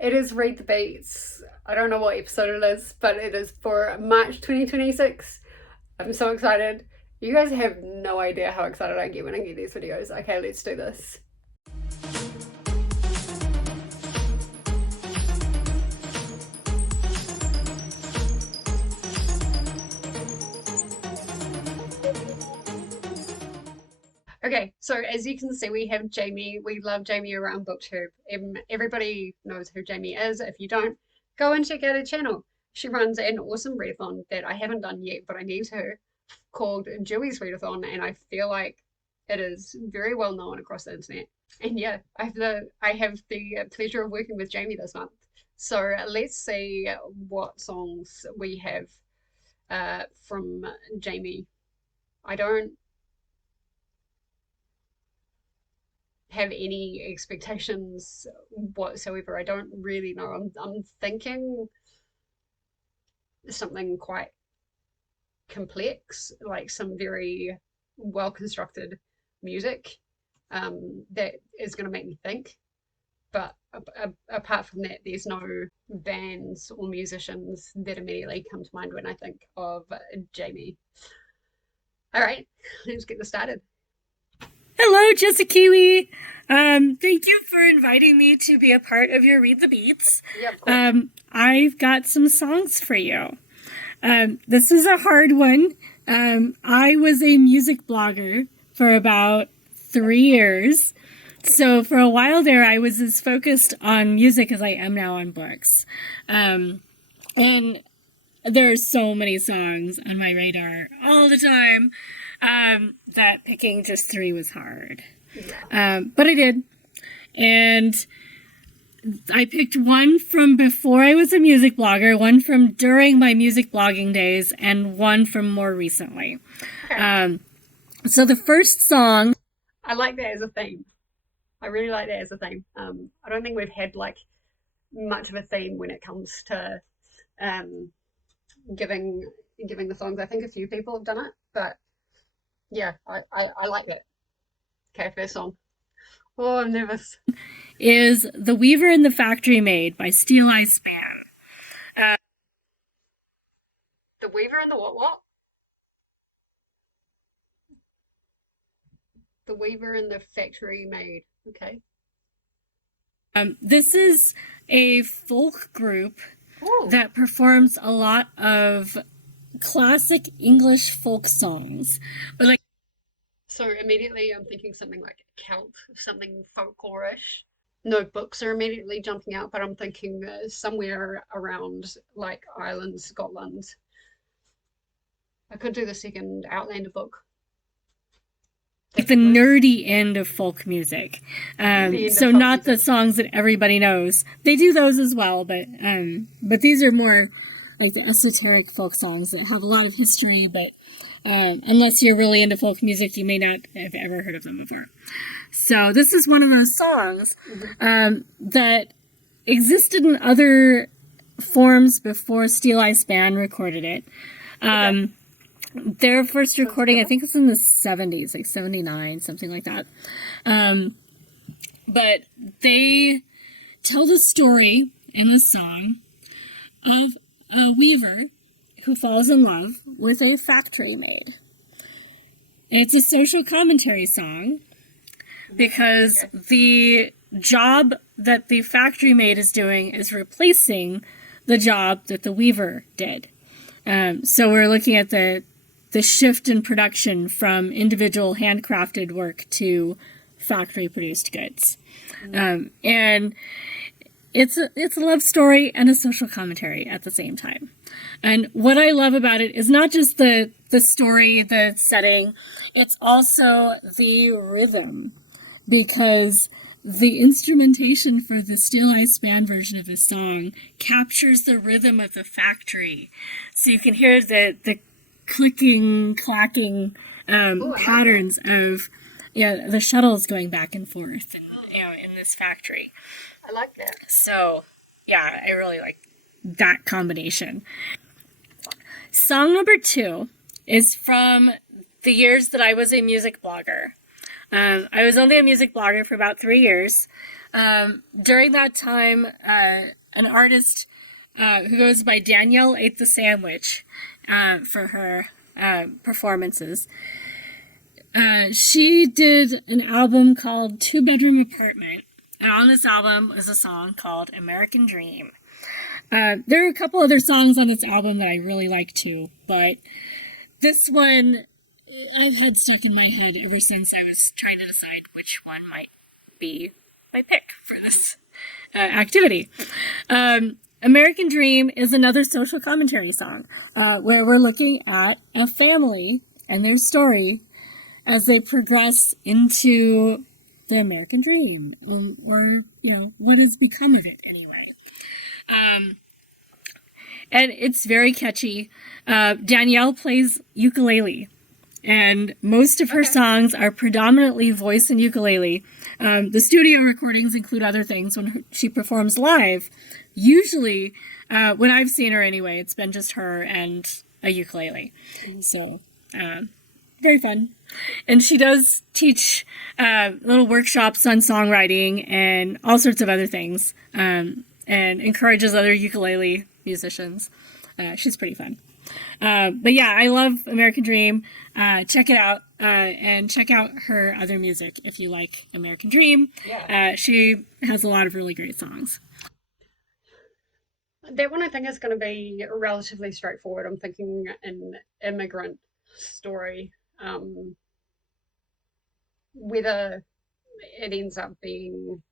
It is Read the Beats. I don't know what episode it is, but it is for March 2026. I'm so excited. You guys have no idea how excited I get when I get these videos. Okay, let's do this. Okay, so as you can see, we have Jamie. We love Jamie around BookTube. Everybody knows who Jamie is. If you don't, go and check out her channel. She runs an awesome readathon that I haven't done yet, but I need to, called Dewey's Readathon, and I feel like it is very well known across the internet. And yeah, I have the pleasure of working with Jamie this month. So let's see what songs we have from Jamie. I don't have any expectations whatsoever. I don't really know. I'm thinking something quite complex, like some very well constructed music that is going to make me think. But apart from that, there's no bands or musicians that immediately come to mind when I think of Jamie. All right, let's get this started. Hello, ThisKiwi. Thank you for inviting me to be a part of your Read the Beats. Yeah, of course. I've got some songs for you. This is a hard one. I was a music blogger for about 3 years. So for a while there, I was as focused on music as I am now on books. And there are so many songs on my radar all the time that picking just 3 was hard. But I did. And I picked one from before I was a music blogger, one from during my music blogging days, and one from more recently. Okay. So the first song... I like that as a theme. I really like that as a theme. I don't think we've had like much of a theme when it comes to um, giving the songs. I think a few people have done it, but yeah, I like that. Okay, first song. Oh, I'm nervous. is The Weaver and the Factory Maid by Steel Eye Span. The Weaver and the what? The Weaver and the Factory Maid. Okay. This is a folk group Oh, that performs a lot of classic English folk songs. But like, so immediately I'm thinking something like Celt, something folklorish. No books are immediately jumping out, but I'm thinking somewhere around like Ireland, Scotland. I could do the second Outlander book. the nerdy end of folk music. So not the songs that everybody knows. They do those as well, but these are more like the esoteric folk songs that have a lot of history, but unless you're really into folk music, you may not have ever heard of them before. So this is one of those songs that existed in other forms before Steel Eye Span recorded it. Okay. Their first recording, I think it's in the 70s, like 79, something like that. But they tell the story in the song of a weaver who falls in love with a factory maid. And it's a social commentary song because the job that the factory maid is doing is replacing the job that the weaver did. So we're looking at the shift in production from individual handcrafted work to factory produced goods. And it's a love story and a social commentary at the same time. And what I love about it is not just the story, the setting, it's also the rhythm, because the instrumentation for the Steel Eye Span version of the song captures the rhythm of the factory. So you can hear the clicking, clacking patterns of the shuttles going back and forth and, in this factory. I like that. So, yeah, I really like that combination. Song number 2 is from the years that I was a music blogger. I was only a music blogger for about 3 years. During that time, an artist who goes by Danielle ate the sandwich for her performances. She did an album called Two Bedroom Apartment, and on this album is a song called American Dream. There are a couple other songs on this album that I really like too, but this one I've had stuck in my head ever since I was trying to decide which one might be my pick for this activity. American Dream is another social commentary song where we're looking at a family and their story as they progress into the American dream, or, what has become of it anyway. And it's very catchy. Danielle plays ukulele, and most of her songs are predominantly voice and ukulele. The studio recordings include other things when she performs live. Usually, when I've seen her anyway, it's been just her and a ukulele. So, very fun. And she does teach little workshops on songwriting and all sorts of other things, and encourages other ukulele musicians. She's pretty fun. But yeah, I love American Dream. Check it out, and check out her other music if you like American Dream. Yeah. She has a lot of really great songs. That one I think is going to be relatively straightforward. I'm thinking an immigrant story. Whether it ends up being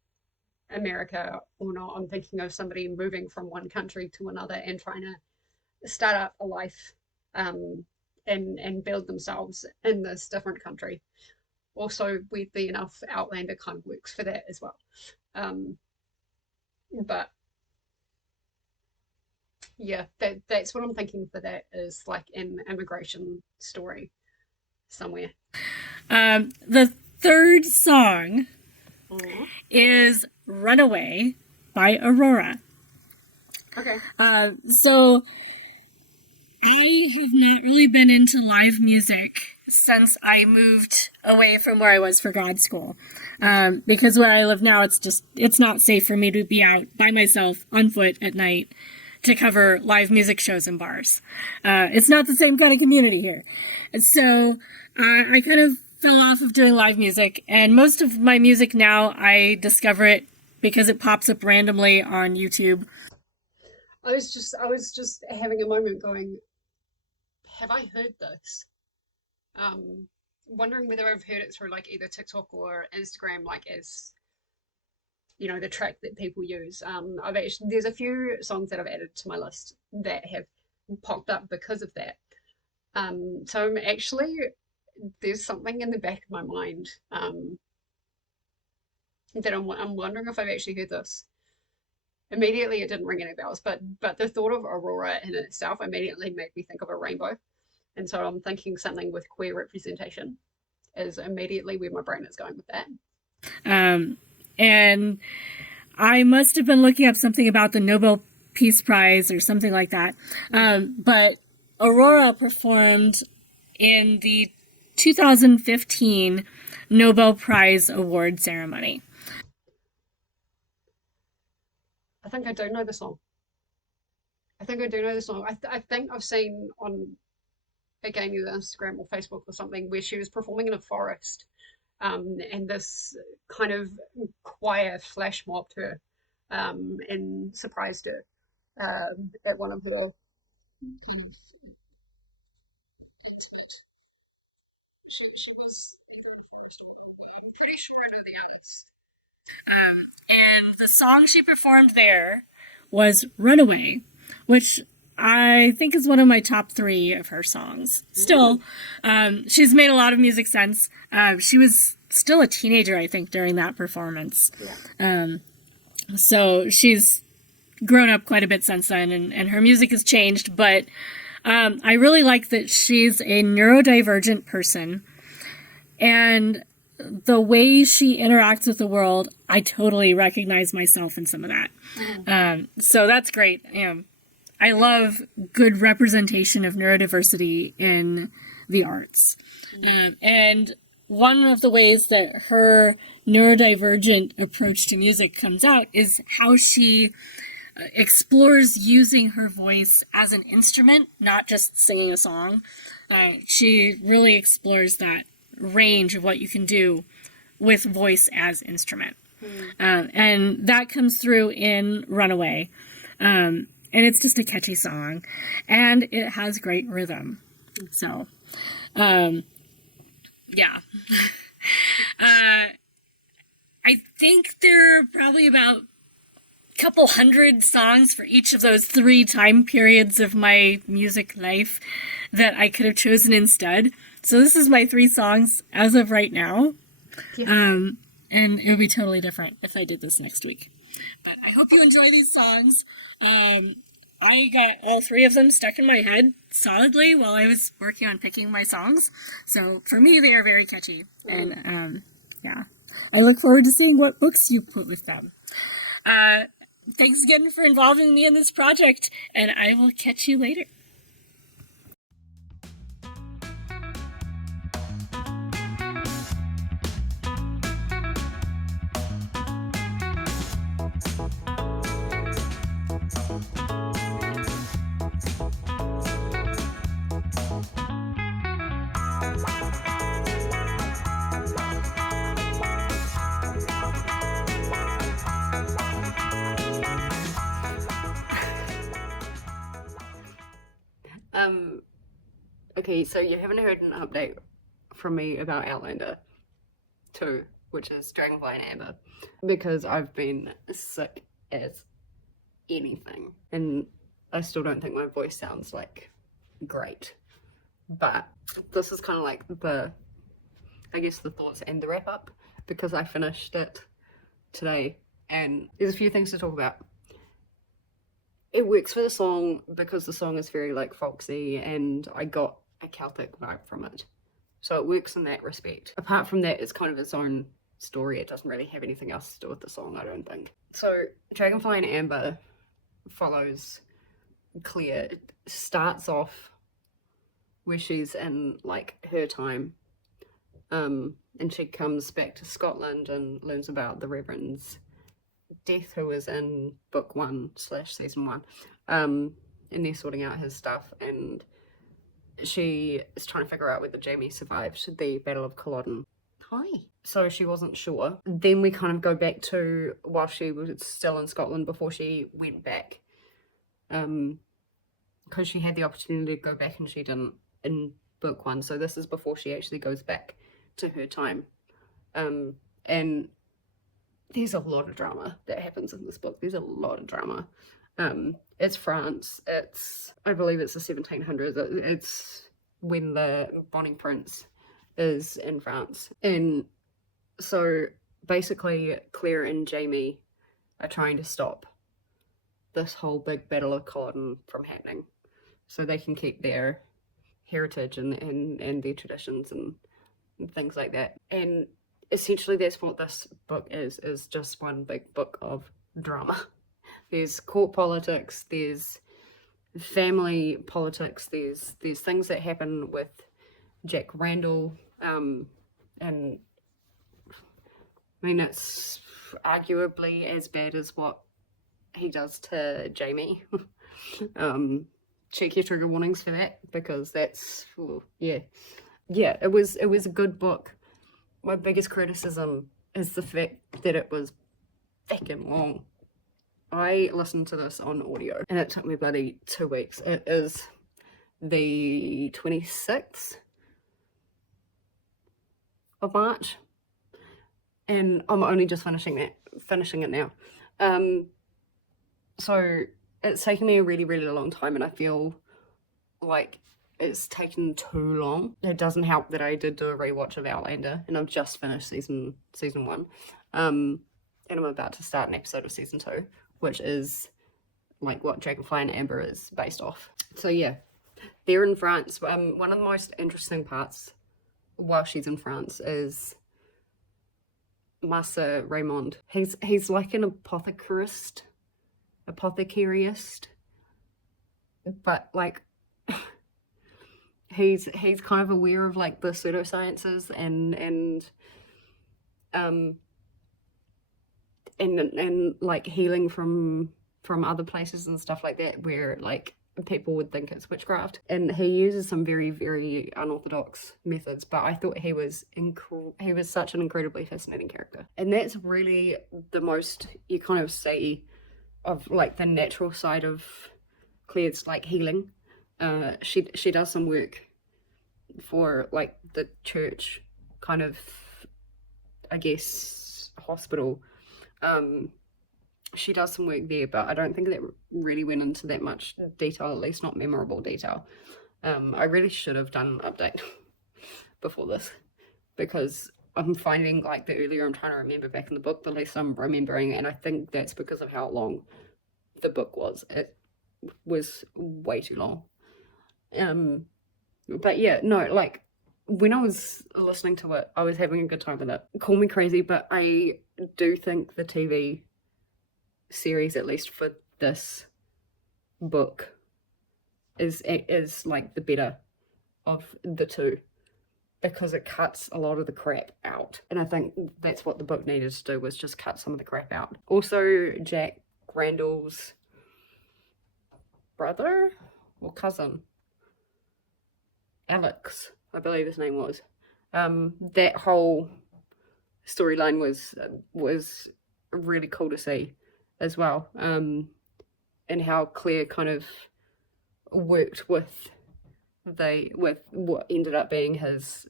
America or not, I'm thinking of somebody moving from one country to another and trying to start up a life, and build themselves in this different country. Also, weirdly enough, Outlander kind of works for that as well. But yeah, that's what I'm thinking for that, is like an immigration story somewhere. The third song is Runaway by Aurora. Okay. So I have not really been into live music since I moved away from where I was for grad school. Because where I live now, it's not safe for me to be out by myself on foot at night to cover live music shows in bars. It's not the same kind of community here. So I kind of fell off of doing live music, and most of my music now, I discover it because it pops up randomly on YouTube. I was just having a moment going, have I heard this? Wondering whether I've heard it through like either TikTok or Instagram, like as the track that people use. There's a few songs that I've added to my list that have popped up because of that. So I'm actually, there's something in the back of my mind, that I'm wondering if I've actually heard this. Immediately, it didn't ring any bells, but the thought of Aurora in itself immediately made me think of a rainbow, and so I'm thinking something with queer representation is immediately where my brain is going with that. And I must have been looking up something about the Nobel Peace Prize or something like that. But Aurora performed in the 2015 Nobel Prize award ceremony. I think I do know the song. I think I've seen on, again, either Instagram or Facebook or something, where she was performing in a forest, and this kind of choir flash mobbed her, and surprised her, at one of the. Pretty sure I know the artist. And the song she performed there was Runaway, which I think is one of my top 3 of her songs. Still, she's made a lot of music since. She was still a teenager, I think, during that performance. Yeah. So she's grown up quite a bit since then, and her music has changed, but I really like that she's a neurodivergent person, and the way she interacts with the world, I totally recognize myself in some of that. So that's great. I love good representation of neurodiversity in the arts. And one of the ways that her neurodivergent approach to music comes out is how she explores using her voice as an instrument, not just singing a song. She really explores that range of what you can do with voice as instrument. And that comes through in Runaway. And it's just a catchy song. And it has great rhythm. So, yeah. I think there are probably about a couple hundred songs for each of those 3 time periods of my music life that I could have chosen instead. So this is my 3 songs as of right now. Yeah. And it would be totally different if I did this next week. But I hope you enjoy these songs. I got all 3 of them stuck in my head solidly while I was working on picking my songs. So for me, they are very catchy. And yeah, I look forward to seeing what books you put with them. Thanks again for involving me in this project, and I will catch you later. Okay, so you haven't heard an update from me about Outlander 2, which is Dragonfly and Amber, because I've been sick as anything, and I still don't think my voice sounds like great. But this is kind of like I guess the thoughts and the wrap up, because I finished it today, and there's a few things to talk about. It works for the song because the song is very like folksy, and I got a Celtic vibe from it. So it works in that respect. Apart from that, it's kind of its own story. It doesn't really have anything else to do with the song, I don't think. So Dragonfly and Amber follows Claire. It starts off where she's in like her time. And she comes back to Scotland and learns about the Reverend's death, who was in book 1/season 1. And they're sorting out his stuff, and she is trying to figure out whether Jamie survived the Battle of Culloden. Hi. So she wasn't sure. Then we kind of go back to while she was still in Scotland before she went back. Because she had the opportunity to go back and she didn't in book 1. So this is before she actually goes back to her time. And there's a lot of drama that happens in this book. There's a lot of drama. It's France. I believe it's the 1700s. It's when the Bonnie Prince is in France. And so basically Claire and Jamie are trying to stop this whole big Battle of Culloden from happening, so they can keep their heritage and their traditions and things like that. And essentially that's what this book is just one big book of drama. There's court politics, there's family politics, there's things that happen with Jack Randall, and I mean it's arguably as bad as what he does to Jamie. Check your trigger warnings for that, because that's it was a good book. My biggest criticism is the fact that it was fucking long. I listened to this on audio and it took me bloody 2 weeks. It is the 26th of March and I'm only just finishing it now. So it's taken me a really, really long time, and I feel like it's taken too long. It doesn't help that I did do a rewatch of Outlander, and I've just finished season 1. And I'm about to start an episode of season 2, which is like what Dragonfly and Amber is based off. So yeah, they're in France. One of the most interesting parts while she's in France is Master Raymond. He's like an apothecarist, but like he's kind of aware of like the pseudosciences and like healing from other places and stuff like that, where like people would think it's witchcraft, and he uses some very, very unorthodox methods, but I thought he was such an incredibly fascinating character. And that's really the most you kind of see of like the natural side of Claire's like healing. She does some work for like the church kind of, I guess, hospital. She does some work there, but I don't think that really went into that much detail, at least not memorable detail. I really should have done an update before this, because I'm finding like the earlier I'm trying to remember back in the book, the less I'm remembering, and I think that's because of how long the book was. It was way too long. But yeah, no, like when I was listening to it, I was having a good time with it. Call me crazy, but I do think the TV series, at least for this book, is like the better of the two, because it cuts a lot of the crap out, and I think that's what the book needed to do, was just cut some of the crap out. Also, Jack Randall's brother or cousin, Alex, I believe his name was, that whole storyline was really cool to see as well, and how Claire kind of worked with what ended up being his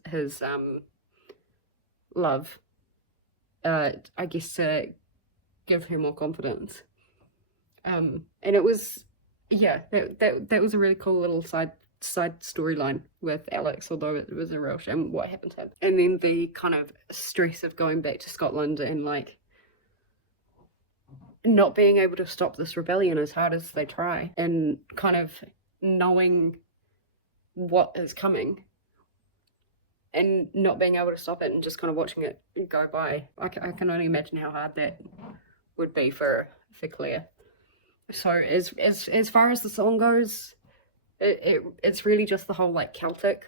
love, I guess, to give her more confidence, and it was, yeah, that was a really cool little side storyline with Alex, although it was a real shame what happened to him. And then the kind of stress of going back to Scotland and like not being able to stop this rebellion as hard as they try, and kind of knowing what is coming and not being able to stop it, and just kind of watching it go by. I can only imagine how hard that would be for Claire. So as far as the song goes, it's really just the whole like Celtic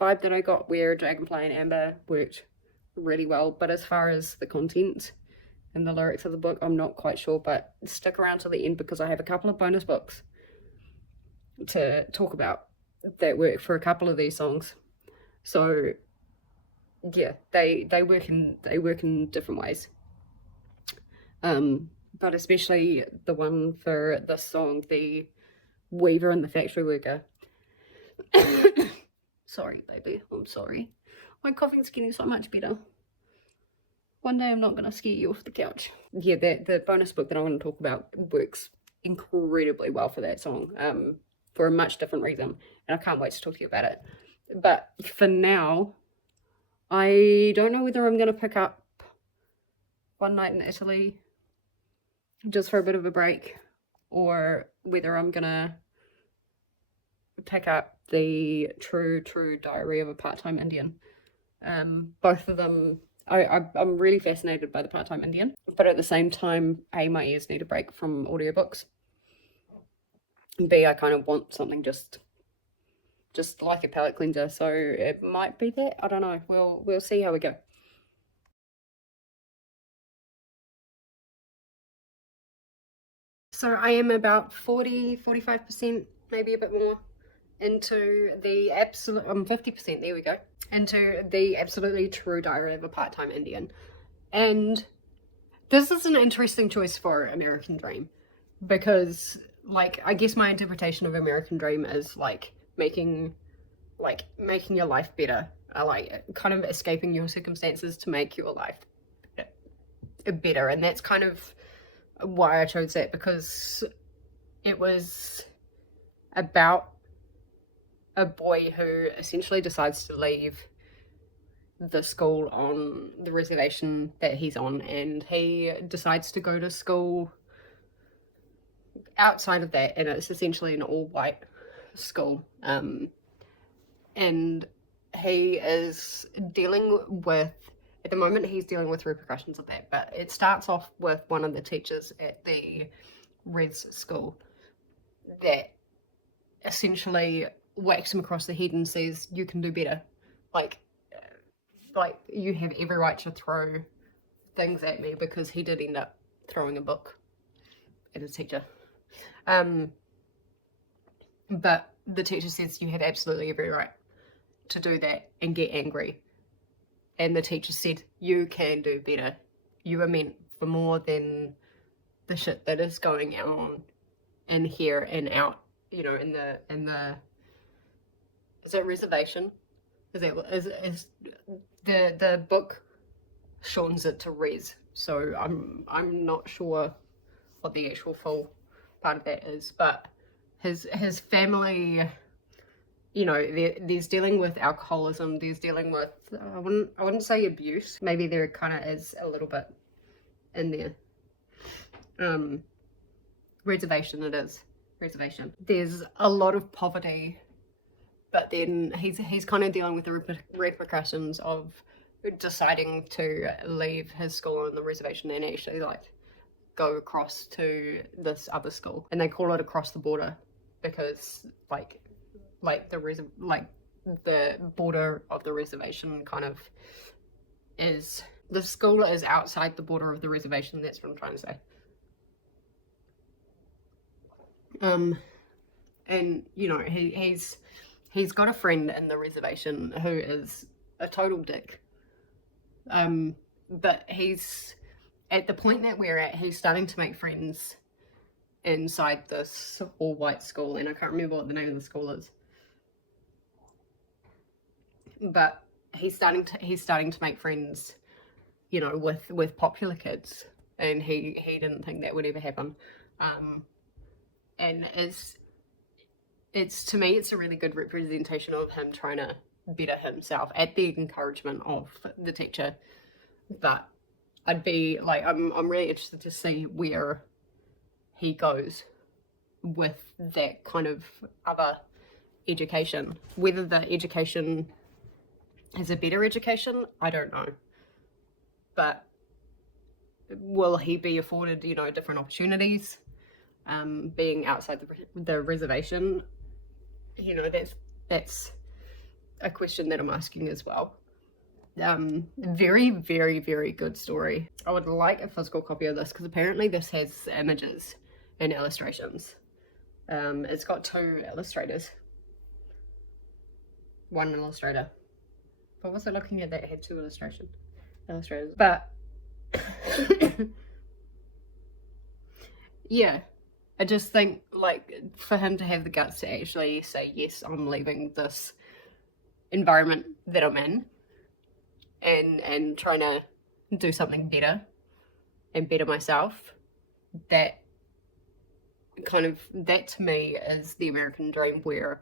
vibe that I got, where Dragonfly and Amber worked really well. But as far as the content and the lyrics of the book, I'm not quite sure, but stick around to the end, because I have a couple of bonus books to talk about that work for a couple of these songs. So yeah, they work in different ways. But especially the one for this song, the Weaver and the Factory Worker. Sorry, baby, I'm sorry. My coughing's getting so much better. One day I'm not going to scare you off the couch. Yeah, the bonus book that I want to talk about works incredibly well for that song, for a much different reason, and I can't wait to talk to you about it. But for now, I don't know whether I'm going to pick up One Night in Italy just for a bit of a break, or whether I'm going to pick up the True Diary of a Part-Time Indian. Both of them, I'm really fascinated by the Part-Time Indian, but at the same time, A, my ears need a break from audiobooks. B, I kind of want something just like a palate cleanser, so it might be that. I don't know. We'll see how we go. So I am about 45%, maybe a bit more, into the absolute, 50%, there we go, into the Absolutely True Diary of a Part-Time Indian. And this is an interesting choice for American Dream, because, like, I guess my interpretation of American Dream is, like, making your life better, like, kind of escaping your circumstances to make your life better. And that's kind of why I chose that, because it was about a boy who essentially decides to leave the school on the reservation that he's on, and he decides to go to school outside of that, and it's essentially an all-white school, and he is dealing with, at the moment he's dealing with repercussions of that. But it starts off with one of the teachers at the res school that essentially whacks him across the head and says, "You can do better." Like, like you have every right to throw things at me, because he did end up throwing a book at his teacher. But the teacher says you have absolutely every right to do that and get angry. And the teacher said, "You can do better. You are meant for more than the shit that is going on in here and out, you know, in the is that reservation? Is the book shortens it to res. So I'm not sure what the actual full part of that is, but his family, you know, there's dealing with alcoholism, there's dealing with I wouldn't say abuse. Maybe there kind of is a little bit in there. Reservation it is. Reservation. There's a lot of poverty, but then he's kind of dealing with the repercussions of deciding to leave his school on the reservation and actually like go across to this other school, and they call it across the border because like the border of the reservation kind of is, the school is outside the border of the reservation. That's what I'm trying to say. And you know, he's got a friend in the reservation who is a total dick. But he's at the point that we're at, he's starting to make friends inside this all-white school, and I can't remember what the name of the school is. But he's starting to make friends, you know, with popular kids, and he didn't think that would ever happen. And it's to me, it's a really good representation of him trying to better himself at the encouragement of the teacher. But I'd be like, I'm really interested to see where he goes with that kind of other education. Whether the education is a better education, I don't know. But will he be afforded, you know, different opportunities? Being outside the reservation, you know, that's a question that I'm asking as well. Very, very, very good story. I would like a physical copy of this because apparently this has images and illustrations. It's got 2 illustrators. 1 illustrator. But was I looking at that? It had 2 illustrators. But yeah, I just think like for him to have the guts to actually say, yes, I'm leaving this environment that I'm in and trying to do something better and better myself, that to me is the American dream, where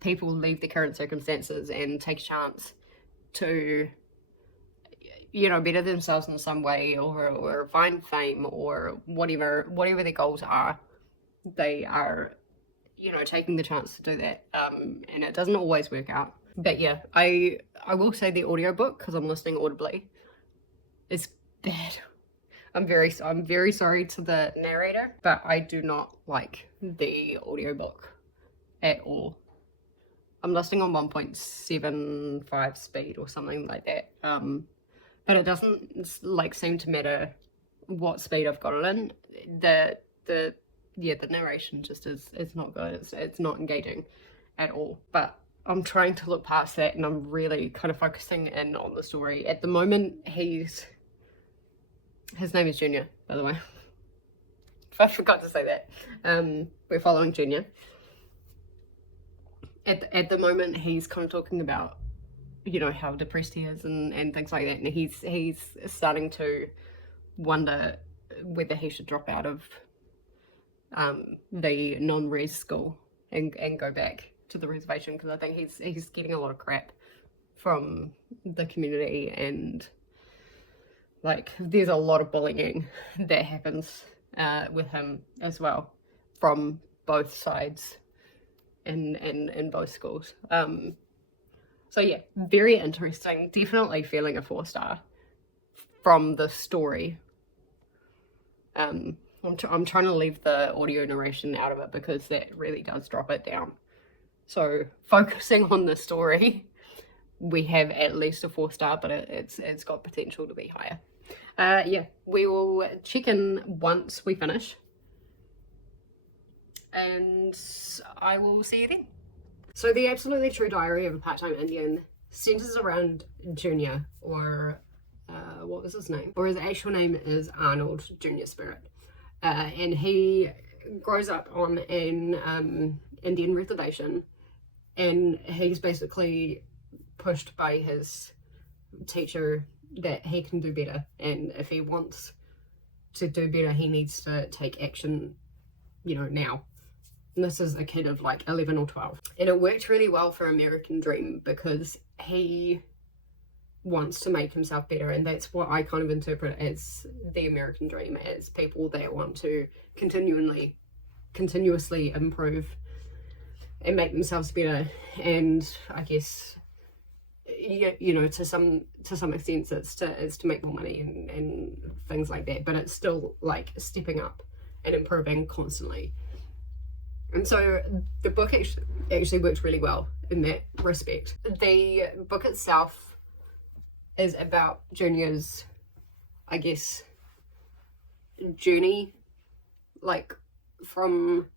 people leave their current circumstances and take a chance to, you know, better themselves in some way, or find fame, or whatever their goals are. They are, you know, taking the chance to do that, and it doesn't always work out. But yeah, I will say the audiobook, because I'm listening audibly, is bad. I'm very sorry to the narrator, but I do not like the audiobook at all. I'm listening on 1.75 speed or something like that. But it doesn't like seem to matter what speed I've got it in. The narration just is not good. It's not engaging at all. But I'm trying to look past that, and I'm really kind of focusing in on the story. At the moment, his name is Junior, by the way. I forgot to say that. We're following Junior. At the moment, he's kind of talking about, you know, how depressed he is and things like that, and he's starting to wonder whether he should drop out of the non-res school and go back to the reservation, because I think he's getting a lot of crap from the community, and like there's a lot of bullying that happens with him as well from both sides in both schools. So yeah, very interesting. Definitely feeling a 4-star from the story. I'm trying to leave the audio narration out of it because that really does drop it down. So focusing on the story, we have at least a 4-star, but it's got potential to be higher. Yeah, we will check in once we finish, and I will see you then. So the absolutely true diary of a part-time Indian centers around Junior, or what was his name? Or his actual name is Arnold Junior Spirit. And he grows up on an Indian reservation, and he's basically pushed by his teacher that he can do better, and if he wants to do better, he needs to take action, now. And this is a kid of like 11 or 12. And it worked really well for American Dream because he wants to make himself better, and that's what I kind of interpret as the American Dream, as people that want to continuously improve and make themselves better. And I guess to some extent it's to make more money and things like that, but it's still like stepping up and improving constantly. And so the book actually works really well in that respect. The book itself is about Junior's, I guess, journey, like from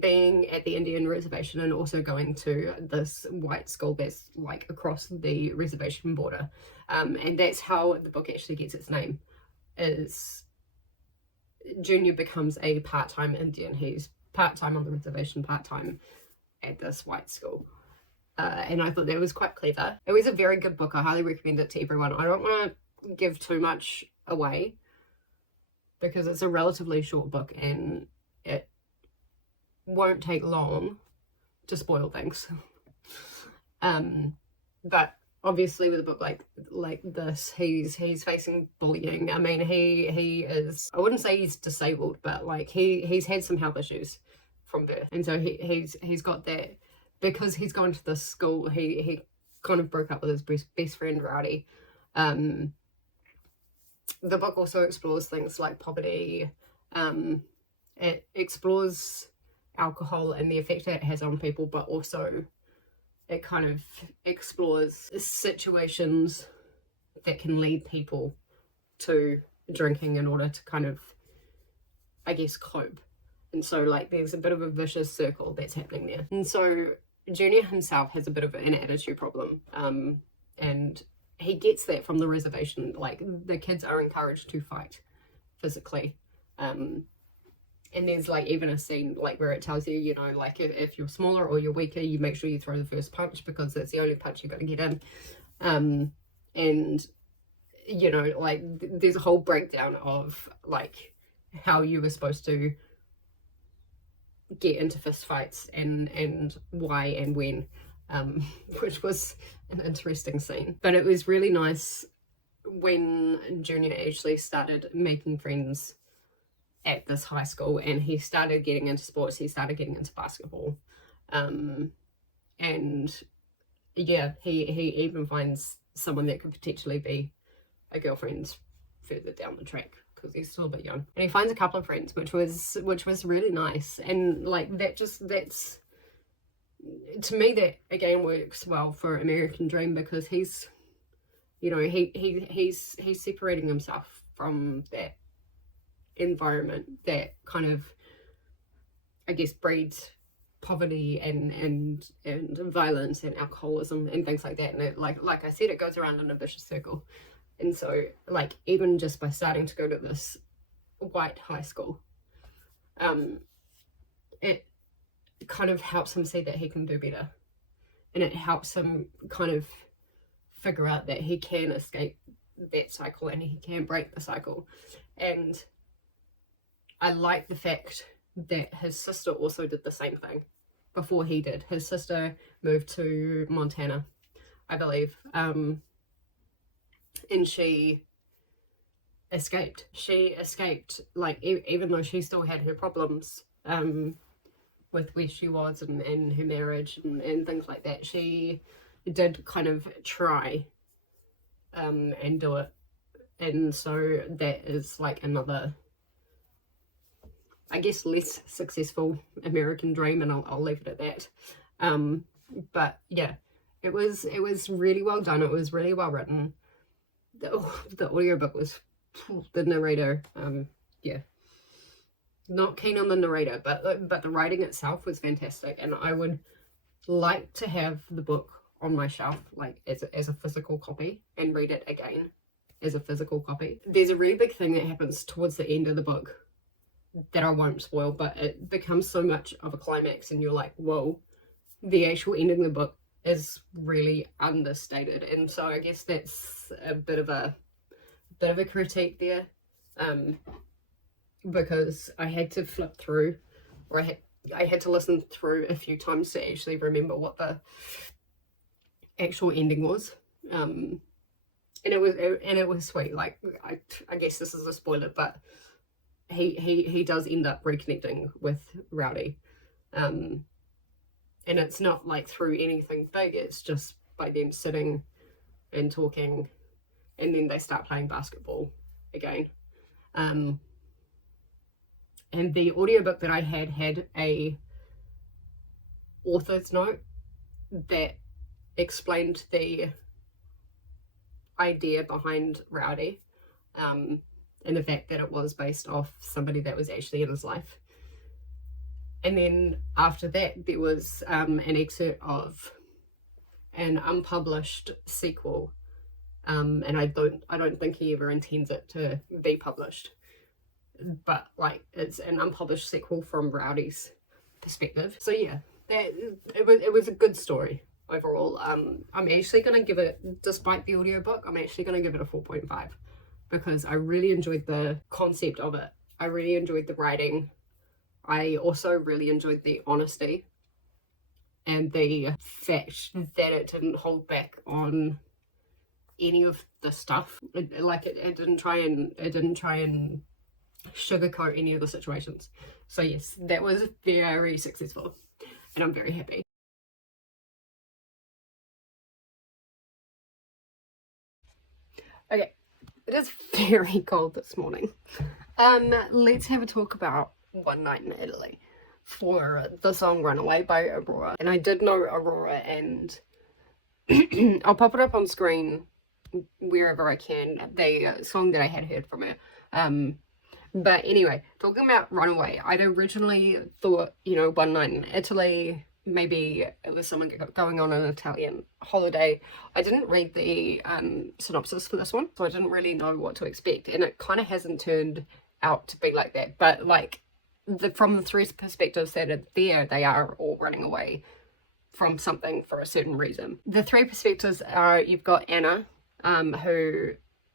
being at the Indian reservation and also going to this white school that's like across the reservation border. And that's how the book actually gets its name, is Junior becomes a part-time Indian. He's part-time on the reservation, part-time at this white school. And I thought that was quite clever. It was a very good book. I highly recommend it to everyone. I don't want to give too much away because it's a relatively short book and it won't take long to spoil things. But obviously with a book like this, he's facing bullying. I mean, he is, I wouldn't say he's disabled, but like he's had some health issues from birth, and so he's got that. Because he's gone to this school, he kind of broke up with his best friend Rowdy. The book also explores things like poverty. It explores alcohol and the effect it has on people, but also it kind of explores situations that can lead people to drinking in order to kind of, I guess, cope. And so like there's a bit of a vicious circle that's happening there. And so Junior himself has a bit of an attitude problem, and he gets that from the reservation. Like the kids are encouraged to fight physically, and there's like even a scene like where it tells you, like if you're smaller or you're weaker, you make sure you throw the first punch because that's the only punch you're going to get in. And like there's a whole breakdown of like how you were supposed to get into fist fights and why and when, which was an interesting scene. But it was really nice when Junior actually started making friends at this high school and he started getting into sports. He started getting into basketball, and yeah, he even finds someone that could potentially be a girlfriend further down the track, because he's still a bit young, and he finds a couple of friends, which was really nice. And like that's to me, that again works well for American Dream, because he's he's separating himself from that environment that kind of, I guess, breeds poverty and violence and alcoholism and things like that. And it, like I said, it goes around in a vicious circle. And so like even just by starting to go to this white high school, it kind of helps him see that he can do better, and it helps him kind of figure out that he can escape that cycle and he can break the cycle. And I like the fact that his sister also did the same thing before he did. His sister moved to Montana, I believe, and she escaped. She escaped, like, even though she still had her problems with where she was and her marriage and things like that. She did kind of try and do it. And so that is like another, I guess, less successful American Dream, and I'll leave it at that. But yeah, it was really well done. It was really well written. The audiobook was, the narrator, yeah, not keen on the narrator, but the writing itself was fantastic, and I would like to have the book on my shelf, like as a physical copy, and read it again as a physical copy. There's a really big thing that happens towards the end of the book that I won't spoil, but it becomes so much of a climax, and you're like, whoa, the actual ending of the book is really understated. And so I guess that's a bit of a critique there, because I had to flip through, or I had to listen through a few times to actually remember what the actual ending was. And it was sweet. Like, I guess this is a spoiler, but he does end up reconnecting with Rowdy, and it's not like through anything big. It's just by them sitting and talking, and then they start playing basketball again. And the audiobook that I had a author's note that explained the idea behind Rowdy, and the fact that it was based off somebody that was actually in his life. And then after that, there was an excerpt of an unpublished sequel, and I don't think he ever intends it to be published, but like, it's an unpublished sequel from Rowdy's perspective. So yeah, it was a good story overall. I'm actually gonna give it, despite the audiobook, I'm actually gonna give it a 4.5, because I really enjoyed the concept of it. I really enjoyed the writing. I also really enjoyed the honesty and the fact that it didn't hold back on any of the stuff. It didn't try and sugarcoat any of the situations. So yes, that was very successful, and I'm very happy. Okay, it is very cold this morning. Let's have a talk about One Night in Italy for the song Runaway by Aurora. And I did know Aurora, and I'll pop it up on screen wherever I can, the song that I had heard from her. But anyway, talking about Runaway, I'd originally thought, One Night in Italy, maybe it was someone going on an Italian holiday. I didn't read the synopsis for this one, so I didn't really know what to expect, and it kind of hasn't turned out to be like that. But like, from the three perspectives that are there, they are all running away from something for a certain reason. The three perspectives are, you've got Anna, who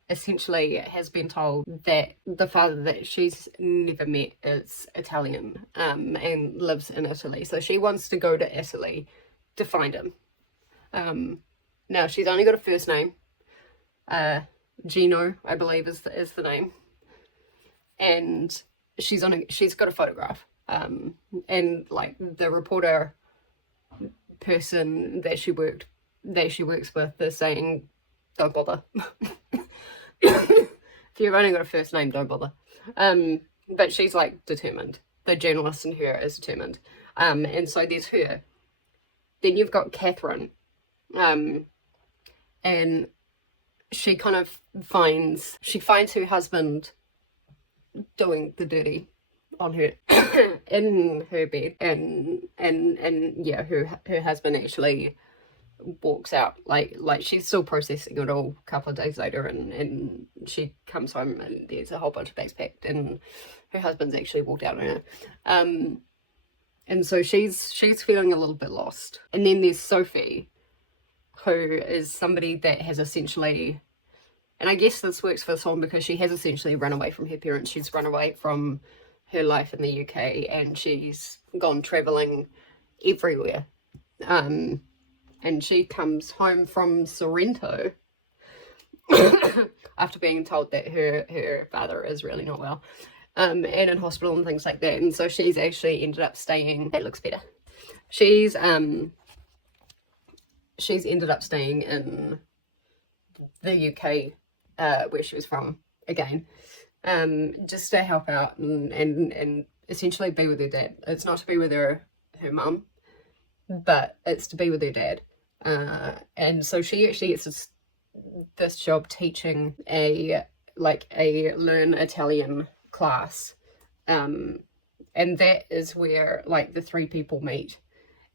essentially has been told that the father that she's never met is Italian, and lives in Italy. So she wants to go to Italy to find him. Now she's only got a first name. Gino, I believe, is the name. And she's got a photograph. And like, the reporter person that she works with is saying, don't bother. If you've only got a first name, don't bother. But she's like determined. The journalist in her is determined. And so there's her. Then you've got Catherine. And she kind of finds her husband doing the dirty on her in her bed, and yeah, her husband actually walks out, like she's still processing it all a couple of days later, and she comes home and there's a whole bunch of bags packed, and her husband's actually walked out on her, and so she's feeling a little bit lost. And then there's Sophie, who is somebody that has essentially, and I guess this works for this one because she has essentially run away from her parents. She's run away from her life in the UK, and she's gone travelling everywhere. And she comes home from Sorrento after being told that her father is really not well, and in hospital and things like that. And so she's actually ended up staying, that looks better. She's ended up staying in the UK, where she was from again, just to help out and essentially be with her dad. It's not to be with her mum, but it's to be with her dad. And so she actually gets this job teaching a learn Italian class. And that is where like the three people meet.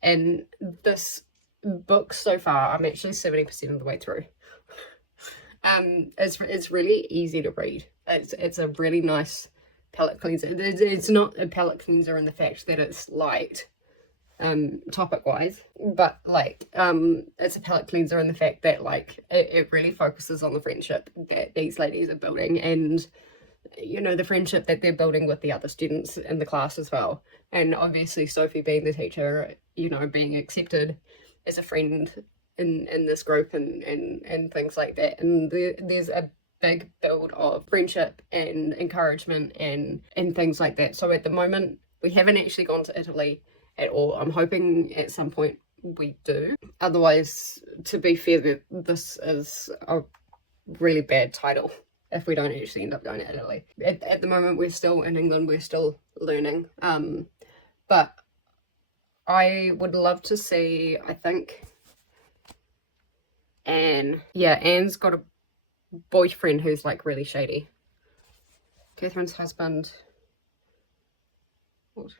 And this book so far, I'm actually 70% of the way through. It's really easy to read. It's a really nice palate cleanser. It's not a palate cleanser in the fact that it's light, topic wise, but like it's a palate cleanser in the fact that like it really focuses on the friendship that these ladies are building, and you know, the friendship that they're building with the other students in the class as well. And obviously Sophie being the teacher, you know, being accepted as a friend in this group and things like that. And there's a big build of friendship and encouragement and things like that. So at the moment we haven't actually gone to Italy at all. I'm hoping at some point we do. Otherwise, to be fair, this is a really bad title if we don't actually end up going to Italy. At the moment, we're still in England, we're still learning. But I would love to see, I think, Anne. Yeah, Anne's got a boyfriend who's like really shady. Catherine's husband. What?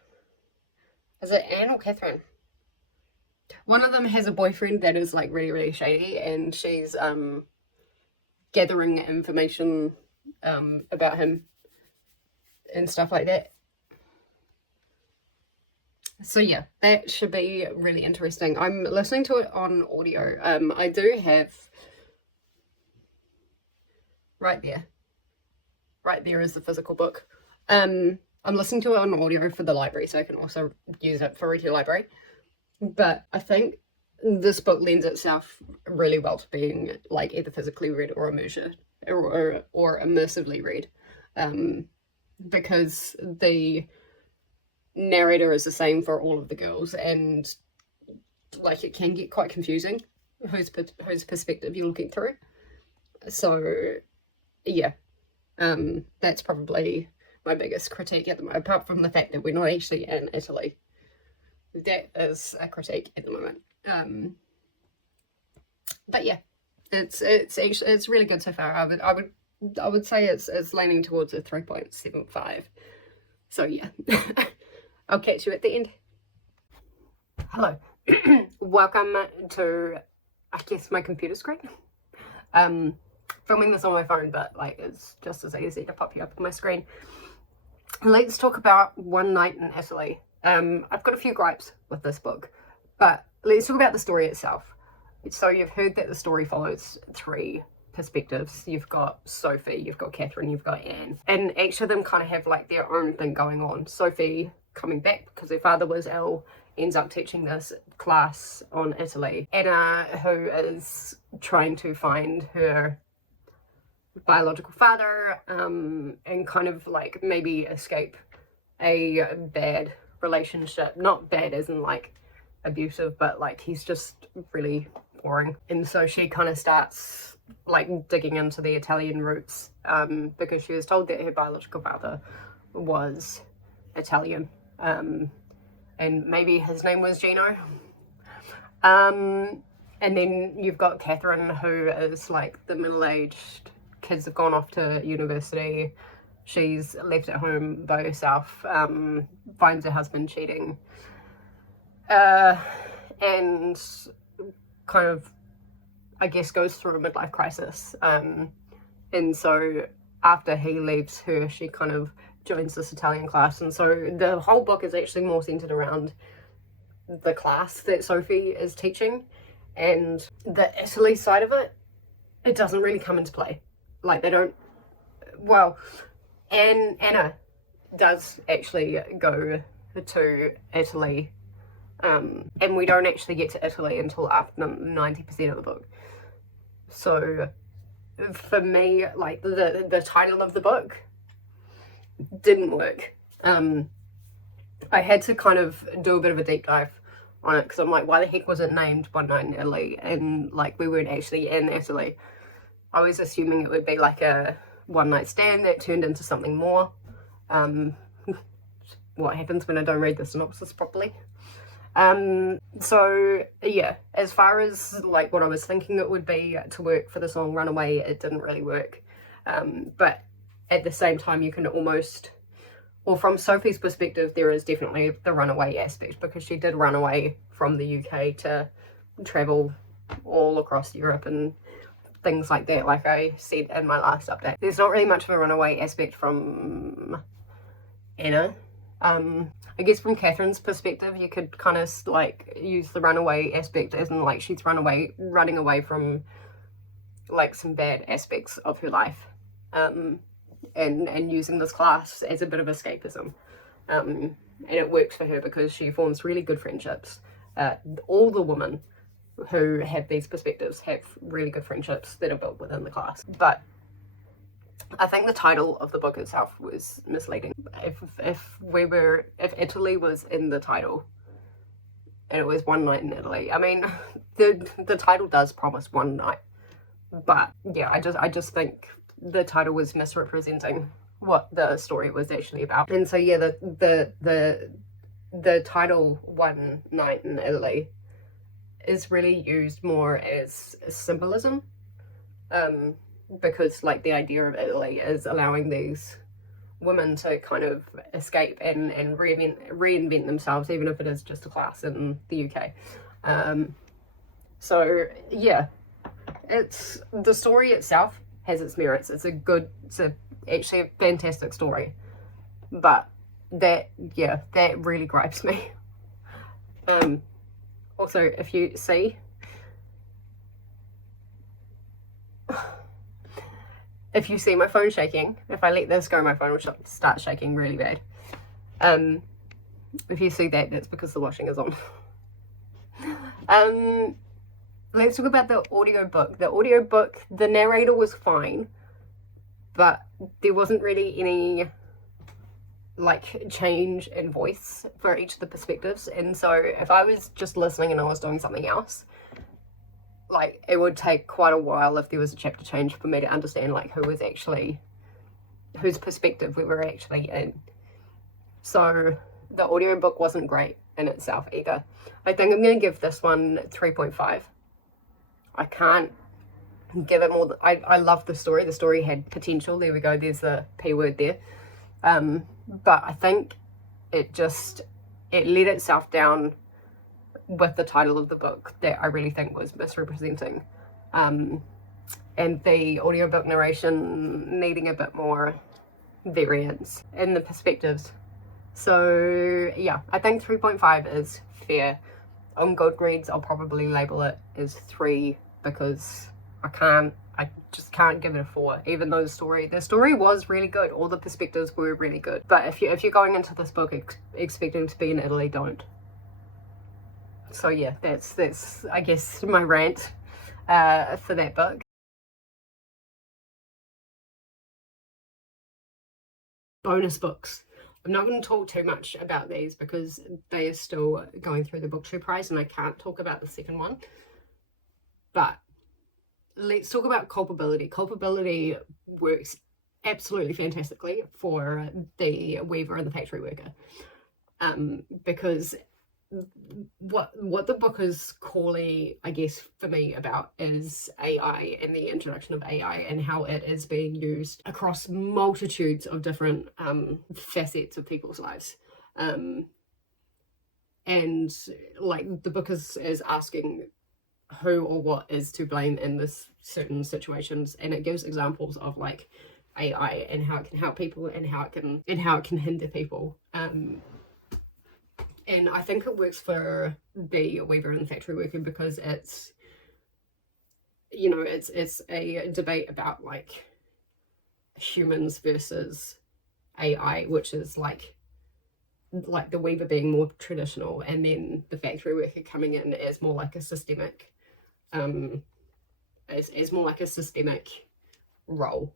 Is it Anne or Catherine? One of them has a boyfriend that is like really, really shady, and she's gathering information about him and stuff like that. So yeah, that should be really interesting. I'm listening to it on audio. I do have right there is the physical book. I'm listening to it on audio for the library, so I can also use it for retail library. But I think this book lends itself really well to being like either physically read or immersive or immersively read, because the narrator is the same for all of the girls, and like it can get quite confusing whose perspective you're looking through. So yeah, that's probably my biggest critique at the moment, apart from the fact that we're not actually in Italy. That is a critique at the moment. But yeah, it's actually it's really good so far. I would say it's leaning towards a 3.75. So yeah. I'll catch you at the end. Hello. Welcome to, I guess, my computer screen. Filming this on my phone, but like it's just as easy to pop you up on my screen. Let's talk about One Night in Italy. I've got a few gripes with this book, but let's talk about the story itself. So you've heard that the story follows three perspectives. You've got Sophie, you've got Catherine, you've got Anne, and each of them kind of have like their own thing going on. Sophie coming back because her father was ill, ends up teaching this class on Italy. Anna, who is trying to find her biological father, and kind of like maybe escape a bad relationship. Not bad as in like abusive, but like he's just really boring. And so she kind of starts like digging into the Italian roots, because she was told that her biological father was Italian, and maybe his name was Gino. And then you've got Catherine, who is like the middle-aged, kids have gone off to university, she's left at home by herself, finds her husband cheating, and kind of, I guess, goes through a midlife crisis. And so after he leaves her, she kind of joins this Italian class. And so the whole book is actually more centered around the class that Sophie is teaching, and the Italy side of it, it doesn't really come into play. Like they don't, well, and Anna does actually go to Italy, and we don't actually get to Italy until after 90% of the book. So for me, like the title of the book didn't work. I had to kind of do a bit of a deep dive on it, because I'm like, why the heck was it named One Night in Italy? And like we weren't actually in Italy. I was assuming it would be like a one night stand that turned into something more. What happens when I don't read the synopsis properly? So yeah, as far as like what I was thinking it would be to work for the song Runaway, it didn't really work. But at the same time, you can almost, or from Sophie's perspective, there is definitely the runaway aspect, because she did run away from the UK to travel all across Europe and things like that, like I said in my last update. There's not really much of a runaway aspect from Anna. I guess from Catherine's perspective, you could kind of like use the runaway aspect as in like she's running away from like some bad aspects of her life, and using this class as a bit of escapism. And it works for her because she forms really good friendships. All the women who have these perspectives have really good friendships that are built within the class. But I think the title of the book itself was misleading. If Italy was in the title and it was One Night in Italy, I mean, the title does promise one night, but yeah, I just think the title was misrepresenting what the story was actually about. And so yeah, the title One Night in Italy is really used more as symbolism, because like the idea of Italy is allowing these women to kind of escape and reinvent themselves, even if it is just a class in the UK. So yeah, it's the story itself has its merits. It's actually a fantastic story, but that really gripes me. Also, if you see, if you see my phone shaking, if I let this go, my phone will start shaking really bad. If you see that, that's because the washing is on. Let's talk about the audiobook. The audiobook, the narrator was fine, but there wasn't really any like change in voice for each of the perspectives. And so if I was just listening and I was doing something else, like it would take quite a while if there was a chapter change for me to understand like whose perspective we were actually in. So the audiobook wasn't great in itself either. I think I'm going to give this one 3.5. I can't give it more. I love the story. The story had potential. There we go. There's the P word there. But I think it let itself down with the title of the book that I really think was misrepresenting. And the audiobook narration needing a bit more variance in the perspectives. So yeah, I think 3.5 is fair. On Goodreads, I'll probably label it as 3 because I just can't give it a 4, even though the story was really good. All the perspectives were really good. But if you're going into this book expecting to be in Italy, don't. So yeah, that's I guess my rant for that book. Bonus books. I'm not going to talk too much about these because they are still going through the Booktube prize and I can't talk about the second one. But let's talk about Culpability. Culpability works absolutely fantastically for the weaver and the factory worker. Because what the book is calling, I guess, for me about is AI and the introduction of AI and how it is being used across multitudes of different facets of people's lives. And like the book is asking who or what is to blame in this certain situations, and it gives examples of like AI and how it can help people and how it can hinder people. And I think it works for the weaver and the factory worker because it's a debate about like humans versus AI, which is like the weaver being more traditional and then the factory worker coming in as more like a systemic as more like a systemic role,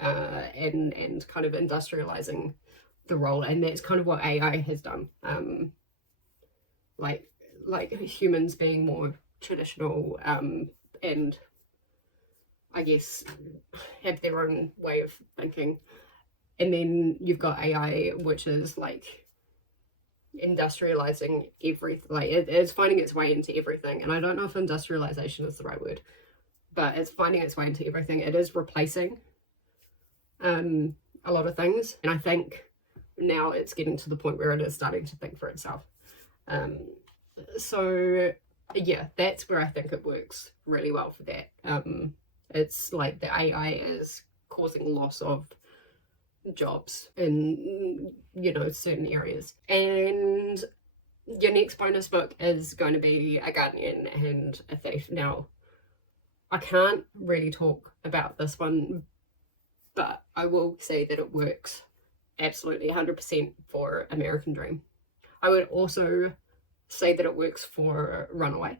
and kind of industrializing the role. And that's kind of what AI has done. Like humans being more traditional, and I guess have their own way of thinking. And then you've got AI, which is like industrializing everything. Like it's finding its way into everything, and I don't know if industrialization is the right word, but it's finding its way into everything. It is replacing a lot of things, and I think now it's getting to the point where it is starting to think for itself. So yeah, that's where I think it works really well for that. It's like the AI is causing loss of jobs in, you know, certain areas. And your next bonus book is going to be A Guardian and a Thief. Now, I can't really talk about this one, but I will say that it works absolutely 100% for American Dream. I would also say that it works for Runaway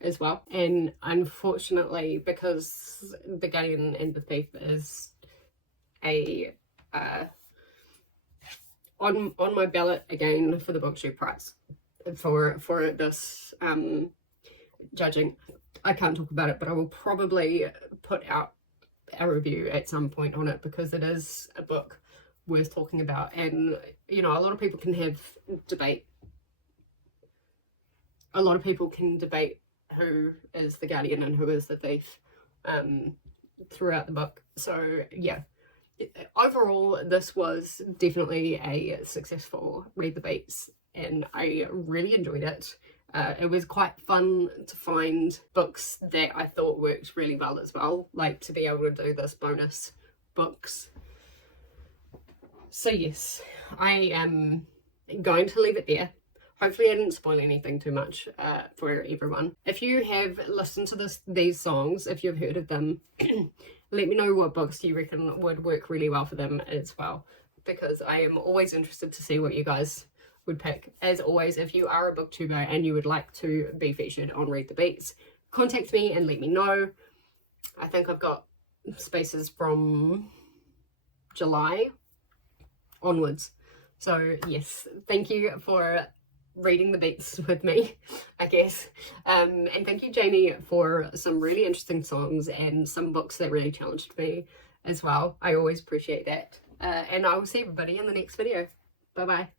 as well. And unfortunately, because The Guardian and the Thief is a on my ballot again for the BookTube prize for this judging, I can't talk about it, but I will probably put out a review at some point on it, because it is a book worth talking about. And you know, a lot of people can debate who is the guardian and who is the thief throughout the book. So yeah, overall this was definitely a successful read the beats, and I really enjoyed it. It was quite fun to find books that I thought worked really well as well, like to be able to do this bonus books. So yes, I am going to leave it there. Hopefully I didn't spoil anything too much for everyone. If you have listened to these songs, if you've heard of them, let me know what books you reckon would work really well for them as well, because I am always interested to see what you guys would pick. As always, if you are a booktuber and you would like to be featured on Read the Beats, contact me and let me know. I think I've got spaces from July onwards. So yes, thank you for reading the beats with me, I guess. And thank you, Jamie, for some really interesting songs and some books that really challenged me as well. I always appreciate that. And I will see everybody in the next video. Bye bye.